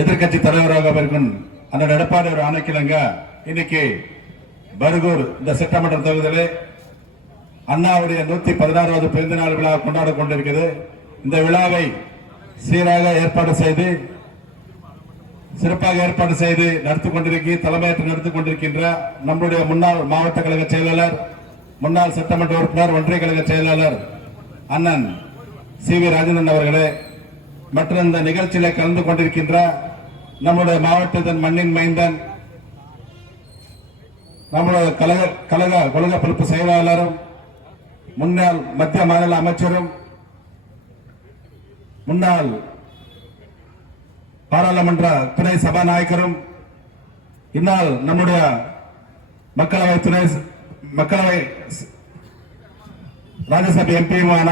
எதிர்கட்சி தலைவராக இருக்கும் அந்த எடப்பாடி ஒரு ஆணைக்கிழங்க இன்னைக்கு பர்கூர் இந்த சட்டமன்ற தொகுதியிலே அண்ணாவுடைய 116வது பிறந்த நாள் விழா கொண்டாட கொண்டிருக்கிறது. இந்த விழாவை சீராக ஏற்பாடு செய்து சிறப்பாக ஏற்பாடு செய்து தலைமையேற்று நடத்திக் கொண்டிருக்கின்ற நம்முடைய முன்னாள் மாவட்ட கழக செயலாளர், முன்னாள் சட்டமன்ற உறுப்பினர், ஒன்றிய கழக செயலாளர் அண்ணன் சி.வி. ராஜேந்திரன் அவர்களே, மற்றும் இந்த நிகழ்ச்சியில கலந்து கொண்டிருக்கின்ற நம்முடைய மாவட்டத்தின் மண்ணின் மைந்தன், நம்முடைய கழக பொறுப்பு செயலாளரும், முன்னாள் மத்திய மாநில அமைச்சரும், முன்னாள் பாராளுமன்ற துணை சபாநாயகரும், இந்நாள் நம்முடைய மக்களவை ராஜ்யசபா எம்பியுமான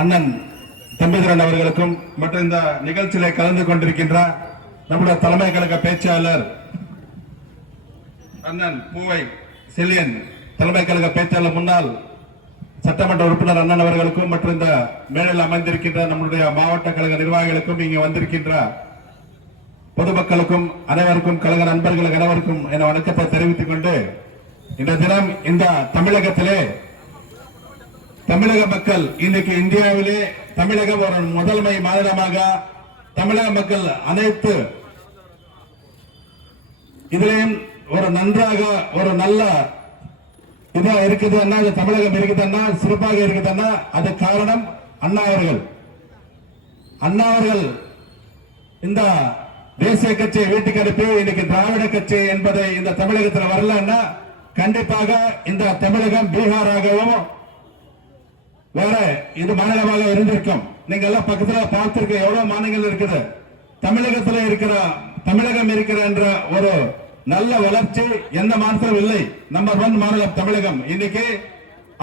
அண்ணன் தம்பிதுரன் அவர்களுக்கும் மற்றும் இந்த நிகழ்ச்சியில கலந்து கொண்டிருக்கின்ற நம்முடைய தலைமை கழக பேச்சாளர் அண்ணன் பூவை செல்லியன், தலைமை கழக பேச்சாளர், முன்னாள் சட்டமன்ற உறுப்பினர் அண்ணன் அவர்களுக்கும் மற்றும் இந்த மேடையில் அமைந்திருக்கின்ற நம்முடைய மாவட்ட கழக நிர்வாகிகளுக்கும், இங்கே வந்திருக்கின்ற பொதுமக்களுக்கும் அனைவருக்கும், கழக நண்பர்களுக்கு அனைவருக்கும் என வணக்கத்தை தெரிவித்துக் கொண்டு, இந்த தினம் இந்த தமிழகத்திலே தமிழக மக்கள் இன்னைக்கு இந்தியாவிலே தமிழகம் ஒரு முதன்மை மாநிலமாக தமிழக மக்கள் அனைத்து இதிலையும் ஒரு நன்றாக ஒரு நல்ல இதா இருக்குதுன்னா, தமிழகம் இருக்குதுன்னா, சிறப்பாக இருக்குதுன்னா அது காரணம் அண்ணா அவர்கள். அண்ணா அவர்கள் இந்த தேசிய கட்சியை வீட்டுக்கு அனுப்பி இன்னைக்கு திராவிட கட்சி என்பதை இந்த தமிழகத்தில் வரலன்னா கண்டிப்பாக இந்த தமிழகம் பீகாராகவும் வேற இது மாநிலமாக இருந்திருக்கும். நீங்க எல்லாம் பக்கத்துல பார்த்திருக்க எவ்வளவு மாநிலங்கள் இருக்குது. தமிழகத்தில் தமிழகம் இருக்கிற என்ற ஒரு நல்ல வளர்ச்சி எந்த மாநிலத்திலும் இல்லை. நம்பர் 1 மாநிலம் தமிழகம். இன்னைக்கு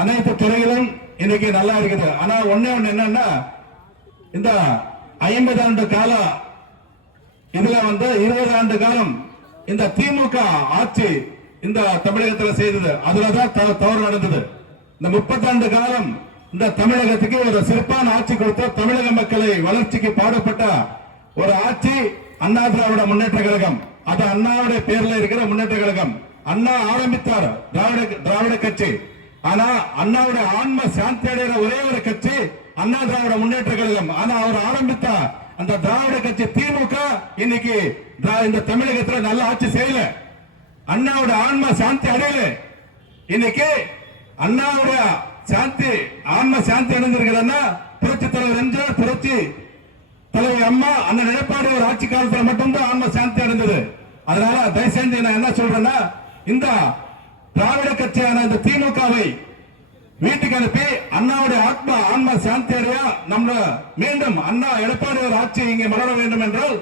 அனைத்து துறைகளும் இன்னைக்கு நல்லா இருக்குது. ஆனா ஒண்ணு என்னன்னா, இந்த 50 ஆண்டு கால இதுல 20 ஆண்டு காலம் இந்த திமுக ஆட்சி இந்த தமிழகத்தில் செய்தது. அதுலதான் தவறு நடந்தது. இந்த 30 ஆண்டு காலம் இந்த தமிழகத்துக்கு ஒரு சிறப்பான ஆட்சி கொடுத்த தமிழக மக்களை வளர்ச்சிக்கு பாடுபட்ட ஒரு ஆட்சி அண்ணா திராவிட முன்னேற்ற கழகம். அது அண்ணாவுடைய பேர்ல இருக்கிற முன்னேற்ற கழகம். அண்ணா ஆரம்பித்தார் திராவிட கட்சி. ஆனா அண்ணாவுடைய ஆன்ம சாந்தி அடைகிற ஒரே ஒரு கட்சி அண்ணா திராவிட முன்னேற்ற கழகம். ஆனா அவர் ஆரம்பித்த அந்த திராவிட கட்சி திமுக இன்னைக்கு இந்த தமிழகத்தில் நல்ல ஆட்சி செய்யல. அண்ணாவுடைய ஆன்ம சாந்தி அடையல. இன்னைக்கு அண்ணாவுடைய சாந்தி ஆன்ம சாந்தி அடைஞ்சிருக்கிறதுன்னா புரட்சி தலைவர் எம்ஜிஆர், புரட்சி தலைவர் அம்மா, அந்த எடப்பாடி ஒரு ஆட்சி காலத்தில் மட்டும்தான் ஆன்ம சாந்தி அடைந்தது. அதனால தயவு செஞ்சு நான் என்ன சொல்றேன்னா, இந்த திராவிட கட்சியான இந்த திமுகவை வீட்டுக்கு அனுப்பி அண்ணாவுடைய ஆன்ம சாந்தி அடைய நம்ம மீண்டும் அண்ணா எடப்பாடி ஒரு ஆட்சி இங்கே மலர வேண்டும் என்றால்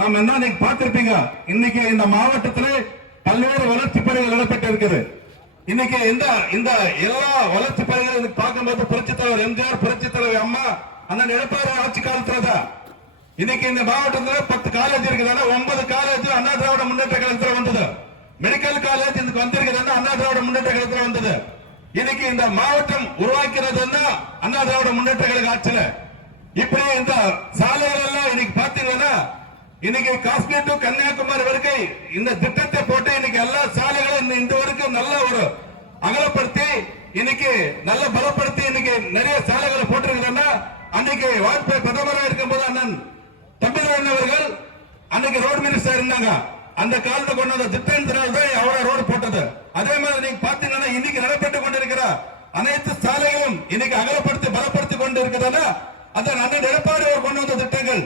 நாம் என்ன பார்த்திருப்பீங்க. இன்னைக்கு இந்த மாவட்டத்திலே பல்வேறு வளர்ச்சி பணிகள் நடைபெற்று இருக்குது. இன்னைக்கு இந்த எல்லா வளர்ச்சி பணிகளை பார்க்கும்போது புரட்சி தலைவர் எம்ஜிஆர், புரட்சி தலைவர் அம்மா, அண்ணன் எடப்பாடி ஆட்சி காலத்துலதான் இன்னைக்கு இந்த மாவட்டத்தில் 10 காலேஜ் இருக்குதுன்னா 9 காலேஜ் அண்ணா திராவிட முன்னேற்ற கழகத்தில் வந்தது. மெடிக்கல் காலேஜ் இதுக்கு வந்திருக்குதுன்னா அண்ணா திராவிட முன்னேற்ற கழகத்தில் வந்தது. இன்னைக்கு இந்த மாவட்டம் உருவாக்கிறதுன்னா அண்ணா திராவிட முன்னேற்ற கழக ஆட்சியில. இப்படி இந்த சாலைகள் எல்லாம் இன்னைக்கு பாத்தீங்கன்னா இன்னைக்கு காஷ்மீர் டு கன்னியாகுமரி வரைக்கும் இந்த திட்டத்தை போட்டு இன்னைக்கு எல்லா சாலைகளும் இந்த வரைக்கும் நல்ல ஒரு அகலப்படுத்தி இன்னைக்கு நல்ல பலப்படுத்தி இன்னைக்கு நிறைய சாலைகளை போட்டிருக்கிறேன்னா அன்னைக்கு வாஜ்பாய் பிரதமராக இருக்கும் போது அண்ணன் தம்பிதுரையன் அவர்கள் அன்னைக்கு ரோடு மினிஸ்டர் இருந்தாங்க. அந்த காலத்தை கொண்டு வந்த திட்டத்தினால் தான் அவரை ரோடு போட்டது. அதே மாதிரி நீங்க பாத்தீங்கன்னா இன்னைக்கு நடைபெற்று கொண்டிருக்கிற அனைத்து சாலைகளும் இன்னைக்கு அகலப்படுத்தி பலப்படுத்தி கொண்டு இருக்கிறதா அந்த அண்ணன் எடப்பாடி அவர் கொண்டு வந்த திட்டங்கள்.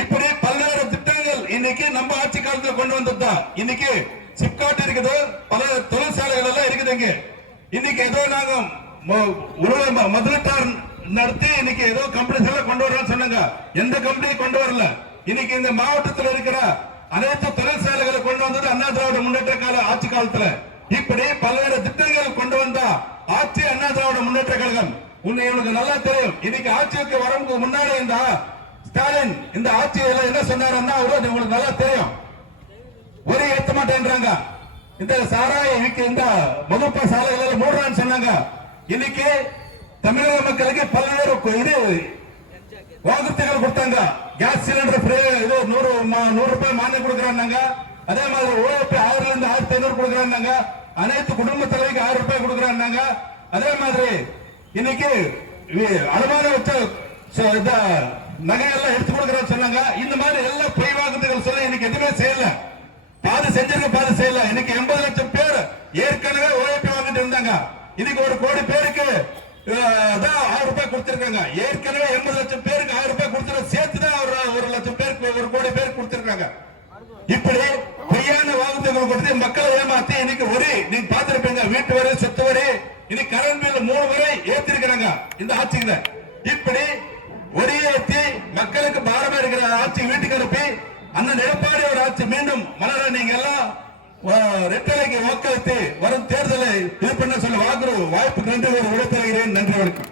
இப்படி பல்வேறு திட்டங்கள் இன்னைக்கு நம்ம ஆட்சி காலத்தில் கொண்டு வந்ததுதான். இன்னைக்கு சிப்காட் இருக்குது, பல தொழிற்சாலைகள் எல்லாம் இருக்குதுங்க. இன்னைக்கு ஏதோ நாங்க முதலீட்டார் நடத்தி இன்னைக்கு ஏதோ கம்பெனிஸ் எல்லாம் கொண்டு வரலாம் சொன்னாங்க. எந்த கம்பெனி கொண்டு வரல. இன்னைக்கு இந்த மாவட்டத்தில் இருக்கிற அனைத்து தொழிற்சாலைகளை கொண்டு வந்தது அண்ணா திராவிட முன்னேற்ற ஆட்சி காலத்துல. இப்படி பல்வேறு திட்டங்கள் கொண்டு வந்த ஆட்சி அண்ணா திராவிட முன்னேற்ற கழகம். உனக்கு நல்லா தெரியும். இன்னைக்கு ஆட்சிக்கு வரவுக்கு முன்னாடி இந்த ஸ்டாலின் இந்த ஆட்சியில என்ன சொன்னாருன்னா உங்களுக்கு நல்லா தெரியும். ஒரு ஏற்ற மாட்டேன்றாங்க. இந்த சாராய இந்த மதுப்ப சாலைகள் மூடுறான்னு சொன்னாங்க. இன்னைக்கு தமிழக மக்களுக்கு பல்வேறு வாக்குறுதிகள் கொடுத்தாங்க. கேஸ் சிலிண்டர் ஃப்ரீ, இது 100 ரூபாய் மானியம் கொடுக்கறாங்க. அதே மாதிரி ஓஏபி 1000 இருந்து 1500 கொடுக்கறாங்க. அனைத்து குடும்ப தலைவிக்கு 1000 ரூபாய் கொடுக்கறாங்க. அதே மாதிரி இன்னைக்கு அனுமான வச்ச நகையெல்லாம் எடுத்து கொடுக்கறேன்னு சொன்னாங்க. இந்த மாதிரி எல்லாம் பொய் வாக்குறுதிகள் சொல்ல இன்னைக்கு எதுவுமே செய்யல. பாதி செஞ்சிருக்க, பாதி செய்யல. இன்னைக்கு 80 லட்சம் பேர் ஏற்கனவே ஓஏபி வாங்கிட்டு இருந்தாங்க. இன்னைக்கு 1 கோடி பேருக்கு 1000 ரூபாய் கொடுத்திருக்காங்க. ஏற்கனவே 80 லட்சம் பேருக்கு 1000 ரூபாய் கொடுத்து சேர்த்துதான் 1 லட்சம் பேருக்கு 1 கோடி பேருக்கு கொடுத்திருக்காங்க. இப்படி பொய்யான வாக்குறுதிகள் கொடுத்து மக்களை ஏமாத்தி இன்னைக்கு வரி நீங்க பாத்திருப்பீங்க. வீட்டு வரி, சொத்து வரி, இன்னைக்கு கரண்ட் பில் 3 முறை ஏத்திருக்கிறாங்க இந்த ஆட்சியில. இப்படி வரி ஏற்றி மக்களுக்கு பாரமா இருக்கிற ஆட்சி வீட்டுக்கு அனுப்பி அண்ணன் எடப்பாடியோட ஆட்சி மீண்டும் மலர நீங்க எல்லாம் ரெட்டலைக்கு வாக்களித்து வரும் தேர்தலை இது பண்ண சொல்ல வாய்ப்புக்கு நன்றி விடைபெறுகிறேன். நன்றி, வணக்கம்.